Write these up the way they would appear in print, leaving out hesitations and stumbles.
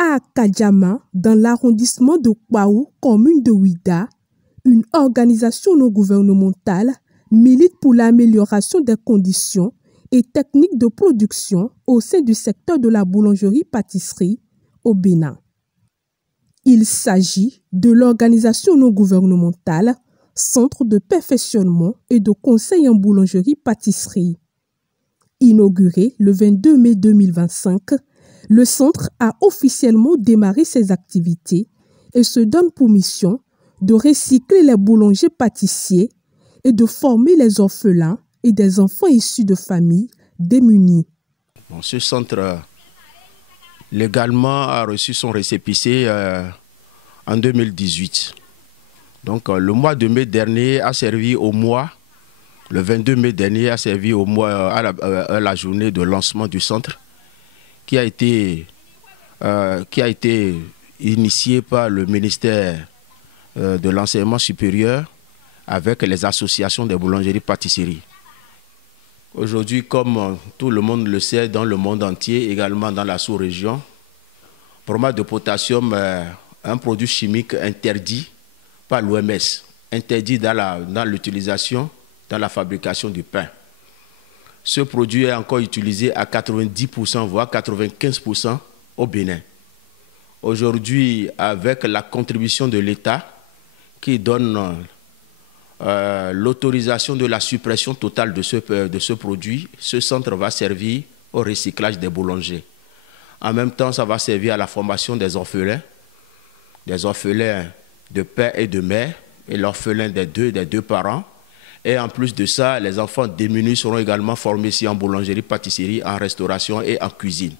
À Kadiama, dans l'arrondissement de Kwaou, commune de Ouida, une organisation non gouvernementale milite pour l'amélioration des conditions et techniques de production au sein du secteur de la boulangerie-pâtisserie au Bénin. Il s'agit de l'organisation non gouvernementale Centre de perfectionnement et de conseil en boulangerie-pâtisserie. Inauguré le 22 mai 2025, le centre a officiellement démarré ses activités et se donne pour mission de recycler les boulangers-pâtissiers et de former les orphelins et des enfants issus de familles démunies. Bon, ce centre, légalement, a reçu son récépissé en 2018. Donc, le mois de mai dernier a servi au mois, le 22 mai dernier a servi au mois à la journée de lancement du centre qui a été initié par le ministère de l'enseignement supérieur avec les associations des boulangeries-pâtisseries. Aujourd'hui, comme tout le monde le sait, dans le monde entier, également dans la sous-région, bromate de potassium est un produit chimique interdit par l'OMS, interdit dans l'utilisation, dans la fabrication du pain. Ce produit est encore utilisé à 90%, voire 95% au Bénin. Aujourd'hui, avec la contribution de l'État qui donne l'autorisation de la suppression totale de ce produit, ce centre va servir au recyclage des boulangers. En même temps, ça va servir à la formation des orphelins de père et de mère, et l'orphelin des deux parents. Et en plus de ça, les enfants démunis seront également formés ici en boulangerie, pâtisserie, en restauration et en cuisine.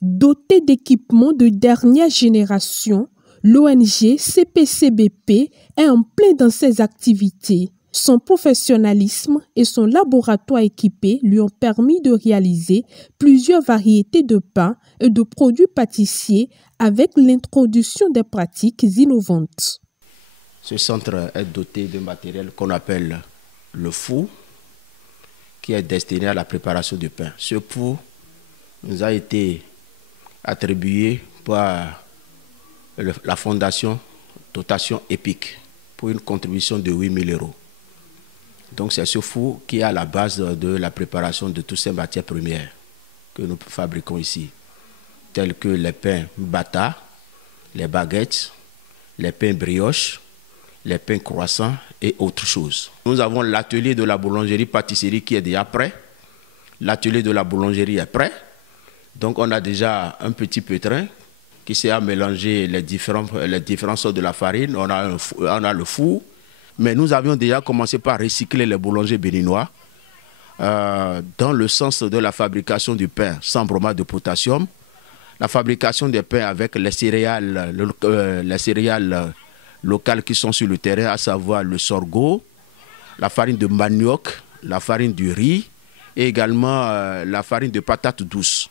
Doté d'équipements de dernière génération, l'ONG CPCBP est en plein dans ses activités. Son professionnalisme et son laboratoire équipé lui ont permis de réaliser plusieurs variétés de pains et de produits pâtissiers avec l'introduction des pratiques innovantes. Ce centre est doté de matériel qu'on appelle le four, qui est destiné à la préparation du pain. Ce four nous a été attribué par la fondation Dotation Épique pour une contribution de 8 000 €. Donc c'est ce four qui est à la base de la préparation de toutes ces matières premières que nous fabriquons ici, tels que les pains bata, les baguettes, les pains brioches, les pains croissants et autres choses. Nous avons l'atelier de la boulangerie-pâtisserie qui est déjà prêt. L'atelier de la boulangerie est prêt. Donc on a déjà un petit pétrin qui sert à mélanger les différentes sortes de la farine. On a le four. Mais nous avions déjà commencé par recycler les boulangers béninois dans le sens de la fabrication du pain sans bromate de potassium, la fabrication des pains avec les céréales locales qui sont sur le terrain, à savoir le sorgho, la farine de manioc, la farine du riz et également la farine de patates douces.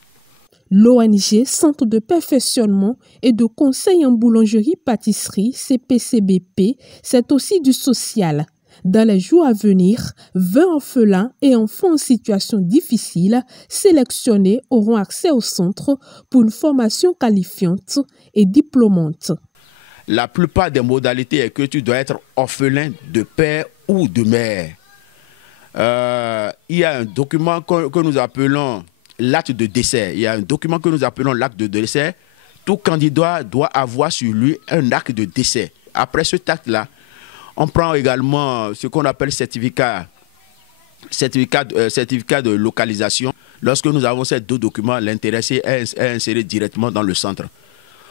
L'ONG Centre de perfectionnement et de conseil en boulangerie-pâtisserie CPCBP, c'est aussi du social. Dans les jours à venir, 20 orphelins et enfants en situation difficile sélectionnés auront accès au centre pour une formation qualifiante et diplômante. La plupart des modalités est que tu dois être orphelin de père ou de mère. Il y a un document que nous appelons l'acte de décès. Il y a un document que nous appelons l'acte de décès. Tout candidat doit avoir sur lui un acte de décès. Après cet acte-là, on prend également ce qu'on appelle certificat de localisation. Lorsque nous avons ces deux documents, l'intéressé est inséré directement dans le centre.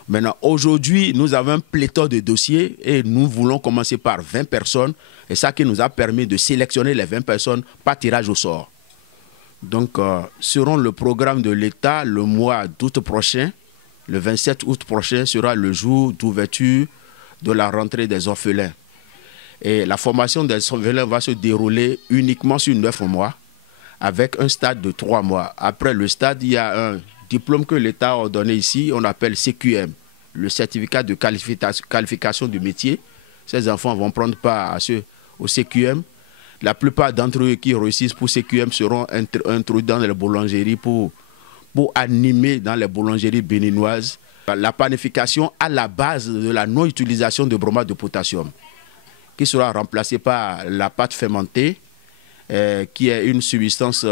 Maintenant, aujourd'hui, nous avons un pléthore de dossiers et nous voulons commencer par 20 personnes. Et ça qui nous a permis de sélectionner les 20 personnes par tirage au sort. Donc, selon le programme de l'État, le mois d'août prochain, le 27 août prochain, sera le jour d'ouverture de la rentrée des orphelins. Et la formation des orphelins va se dérouler uniquement sur 9 mois, avec un stade de 3 mois. Après le stade, il y a un diplôme que l'État a donné ici, on appelle CQM, le certificat de qualification du métier. Ces enfants vont prendre part au CQM. La plupart d'entre eux qui réussissent pour CQM seront introduits dans les boulangeries pour pour animer dans les boulangeries béninoises la panification à la base de la non-utilisation de bromate de potassium, qui sera remplacée par la pâte fermentée, qui est une substance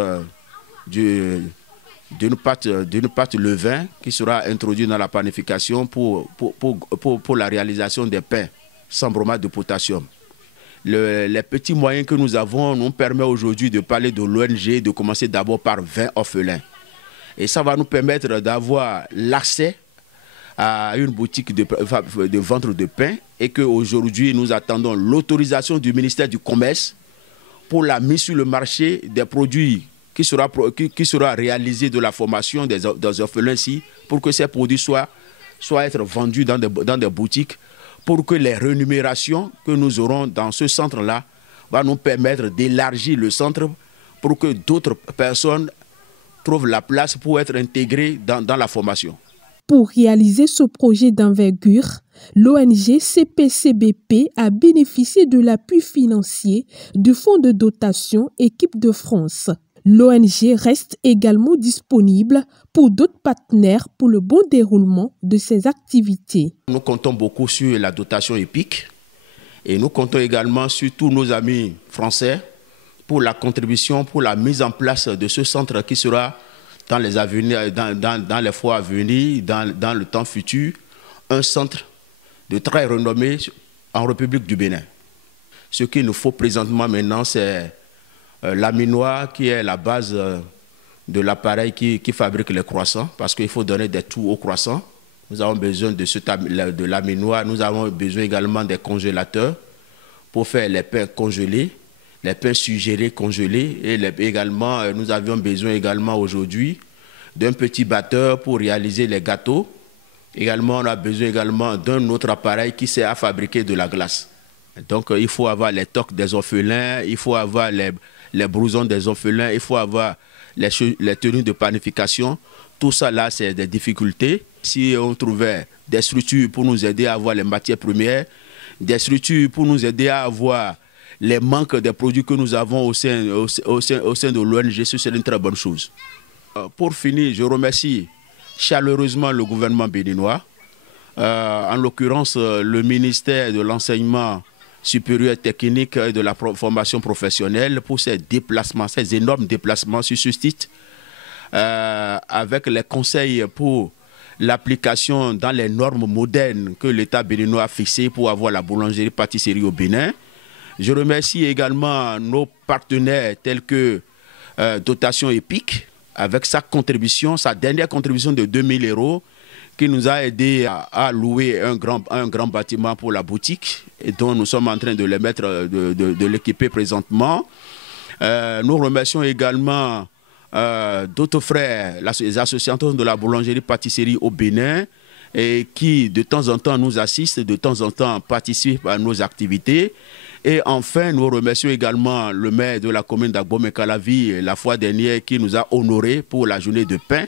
d'une pâte levain qui sera introduite dans la panification pour la réalisation des pains sans bromate de potassium. Les petits moyens que nous avons nous permettent aujourd'hui de parler de l'ONG, de commencer d'abord par 20 orphelins. Et ça va nous permettre d'avoir l'accès à une boutique de vente de pain et qu'aujourd'hui nous attendons l'autorisation du ministère du Commerce pour la mise sur le marché des produits qui sera réalisé de la formation des orphelins-ci pour que ces produits soient être vendus dans des boutiques pour que les rémunérations que nous aurons dans ce centre-là va nous permettre d'élargir le centre pour que d'autres personnes trouvent la place pour être intégrées dans la formation. Pour réaliser ce projet d'envergure, l'ONG CPCBP a bénéficié de l'appui financier du Fonds de dotation Équipe de France. L'ONG reste également disponible pour d'autres partenaires pour le bon déroulement de ses activités. Nous comptons beaucoup sur la dotation EPIC et nous comptons également sur tous nos amis français pour la contribution, pour la mise en place de ce centre qui sera dans les fois à venir, dans le temps futur, un centre de très renommé en République du Bénin. Ce qu'il nous faut présentement maintenant, c'est l'aminoir qui est la base de l'appareil qui fabrique les croissants, parce qu'il faut donner des tours aux croissants. Nous avons besoin de l'aminoir, nous avons besoin également des congélateurs pour faire les pains congelés, les pains suggérés congelés, et également, nous avions besoin également aujourd'hui d'un petit batteur pour réaliser les gâteaux. Également, on a besoin également d'un autre appareil qui sert à fabriquer de la glace. Donc, il faut avoir les toques des orphelins, il faut avoir les blousons des orphelins, il faut avoir les tenues de panification. Tout ça là, c'est des difficultés. Si on trouvait des structures pour nous aider à avoir les matières premières, des structures pour nous aider à avoir les manques des produits que nous avons au sein de l'ONG, c'est une très bonne chose. Pour finir, je remercie chaleureusement le gouvernement béninois, en l'occurrence le ministère de l'enseignement supérieur technique et de la formation professionnelle pour ces déplacements, ces énormes déplacements sur ce site, avec les conseils pour l'application dans les normes modernes que l'État béninois a fixées pour avoir la boulangerie-pâtisserie au Bénin. Je remercie également nos partenaires tels que Dotation EPIC, avec sa contribution, sa dernière contribution de 2 000 € qui nous a aidé à louer un grand bâtiment pour la boutique et dont nous sommes en train de l'équiper présentement. Nous remercions également d'autres frères, les associations de la boulangerie-pâtisserie au Bénin, et qui de temps en temps nous assistent, de temps en temps participent à nos activités. Et enfin, nous remercions également le maire de la commune d'Agbomey-Calavi la fois dernière qui nous a honorés pour la journée de pain.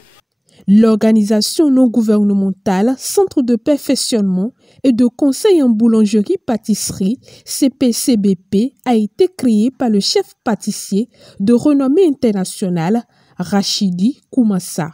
L'organisation non gouvernementale Centre de perfectionnement et de conseil en boulangerie-pâtisserie CPCBP a été créée par le chef pâtissier de renommée internationale Rachidi Koumassa.